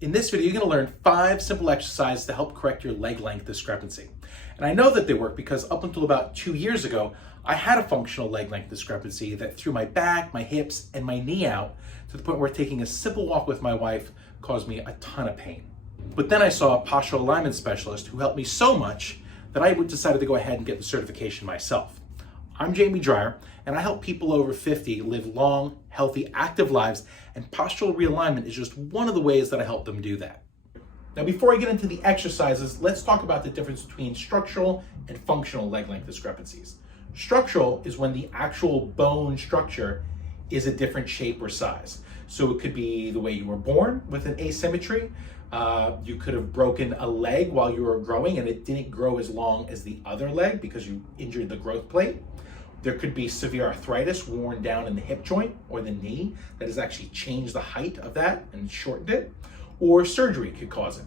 In this video, you're going to learn 5 simple exercises to help correct your leg length discrepancy. And I know that they work because up until about 2 years ago, I had a functional leg length discrepancy that threw my back, my hips, and my knee out to the point where taking a simple walk with my wife caused me a ton of pain. But then I saw a postural alignment specialist who helped me so much that I decided to go ahead and get the certification myself. I'm Jamie Dreyer, and I help people over 50 live long, healthy, active lives, and postural realignment is just one of the ways that I help them do that. Now, before I get into the exercises, let's talk about the difference between structural and functional leg length discrepancies. Structural is when the actual bone structure is a different shape or size. So it could be the way you were born with an asymmetry. You could have broken a leg while you were growing and it didn't grow as long as the other leg because you injured the growth plate. There could be severe arthritis worn down in the hip joint or the knee that has actually changed the height of that and shortened it, or surgery could cause it.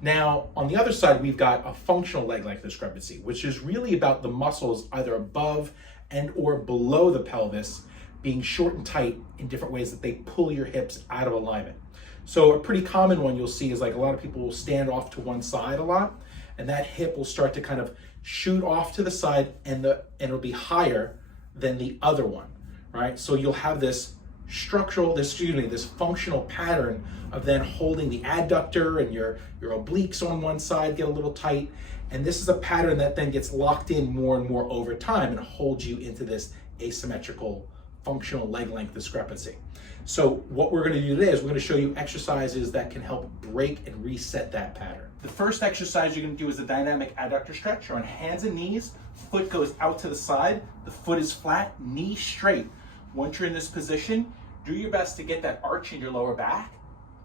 Now, on the other side, we've got a functional leg length discrepancy, which is really about the muscles either above and or below the pelvis being short and tight in different ways that they pull your hips out of alignment. So a pretty common one you'll see is like a lot of people will stand off to one side a lot, and that hip will start to kind of shoot off to the side and it'll be higher than the other one, right? So you'll have this this functional pattern of then holding the adductor and your obliques on one side get a little tight. And this is a pattern that then gets locked in more and more over time and holds you into this asymmetrical functional leg length discrepancy. So what we're going to do today is we're going to show you exercises that can help break and reset that pattern. The first exercise you're going to do is the dynamic adductor stretch. You're on hands and knees, foot goes out to the side, the foot is flat, knee straight. Once you're in this position, do your best to get that arch in your lower back.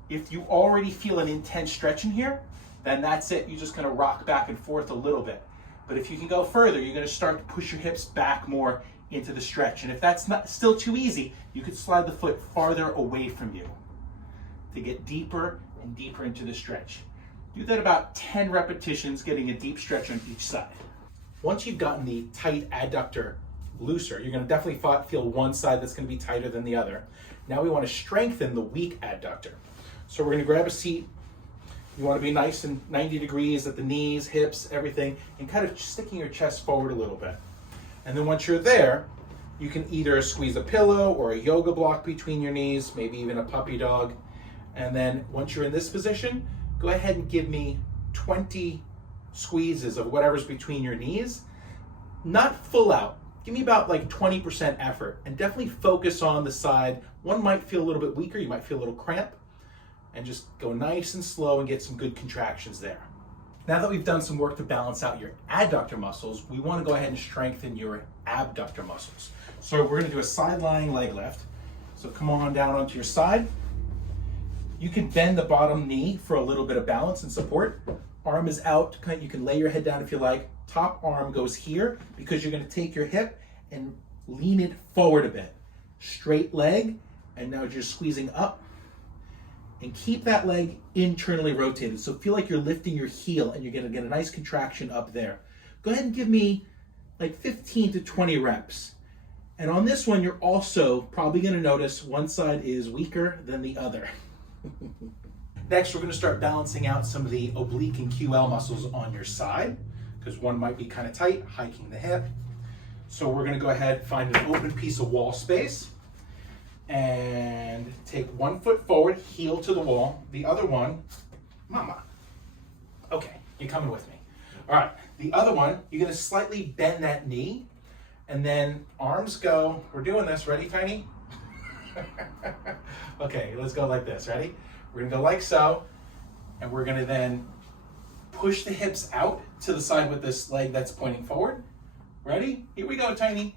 If you already feel an intense stretch in here, then that's it. You're just going to rock back and forth a little bit. But if you can go further, you're going to start to push your hips back more into the stretch. And if that's not still too easy, you could slide the foot farther away from you to get deeper and deeper into the stretch. Do that about 10 repetitions, getting a deep stretch on each side. Once you've gotten the tight adductor looser, you're going to definitely feel one side that's going to be tighter than the other. Now we want to strengthen the weak adductor. So we're going to grab a seat. You want to be nice and 90 degrees at the knees, hips, everything, and kind of sticking your chest forward a little bit. And then once you're there, you can either squeeze a pillow or a yoga block between your knees, maybe even a puppy dog. And then once you're in this position, go ahead and give me 20 squeezes of whatever's between your knees. Not full out. Give me about like 20% effort and definitely focus on the side. One might feel a little bit weaker, you might feel a little cramp, and just go nice and slow and get some good contractions there. Now that we've done some work to balance out your adductor muscles, we want to go ahead and strengthen your abductor muscles. So we're going to do a side lying leg lift. So come on down onto your side. You can bend the bottom knee for a little bit of balance and support. Arm is out. You can lay your head down if you like. Top arm goes here because you're going to take your hip and lean it forward a bit. Straight leg, and now you're squeezing up. And keep that leg internally rotated. So feel like you're lifting your heel and you're going to get a nice contraction up there. Go ahead and give me like 15 to 20 reps. And on this one, you're also probably going to notice one side is weaker than the other. Next, we're going to start balancing out some of the oblique and QL muscles on your side because one might be kind of tight, hiking the hip. So we're going to go ahead, find an open piece of wall space and take one foot forward, heel to the wall. The other one, mama. Okay, you're coming with me. All right, the other one, you're going to slightly bend that knee and then arms go. We're doing this. Ready, Tiny? Okay, let's go like this. Ready? We're going to go like so, and we're going to then push the hips out to the side with this leg that's pointing forward. Ready? Here we go, Tiny.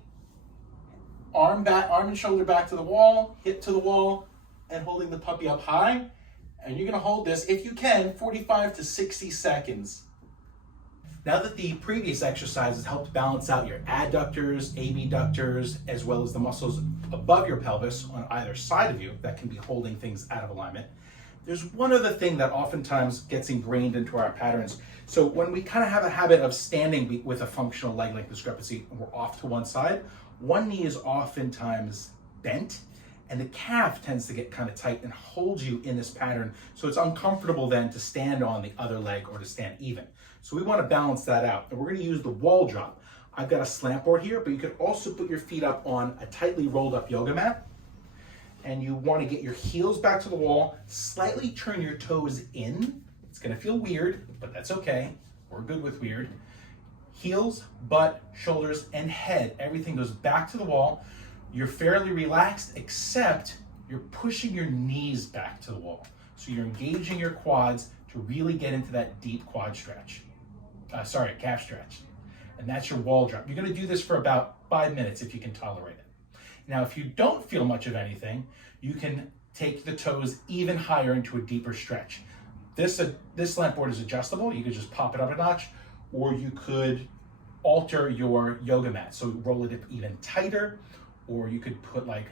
Arm and shoulder back to the wall, hip to the wall, and holding the puppy up high. And you're going to hold this, if you can, 45 to 60 seconds. Now that the previous exercises helped balance out your adductors, abductors, as well as the muscles above your pelvis on either side of you that can be holding things out of alignment, there's one other thing that oftentimes gets ingrained into our patterns. So when we kind of have a habit of standing with a functional leg length discrepancy and we're off to one side, one knee is oftentimes bent and the calf tends to get kind of tight and hold you in this pattern. So it's uncomfortable then to stand on the other leg or to stand even. So we want to balance that out. And we're going to use the wall drop. I've got a slant board here, but you could also put your feet up on a tightly rolled up yoga mat. And you want to get your heels back to the wall, slightly turn your toes in. It's going to feel weird, but that's okay. We're good with weird. Heels, butt, shoulders, and head, everything goes back to the wall. You're fairly relaxed, except you're pushing your knees back to the wall. So you're engaging your quads to really get into that deep quad stretch. Calf stretch. And that's your wall drop. You're gonna do this for about 5 minutes if you can tolerate it. Now, if you don't feel much of anything, you can take the toes even higher into a deeper stretch. This slant board is adjustable. You could just pop it up a notch, or you could alter your yoga mat. So roll it even tighter, or you could put like,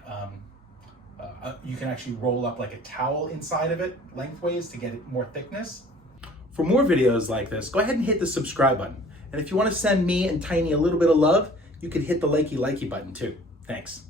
you can actually roll up like a towel inside of it lengthways to get it more thickness. For more videos like this, go ahead and hit the subscribe button. And if you want to send me and Tiny a little bit of love, you could hit the likey button too. Thanks.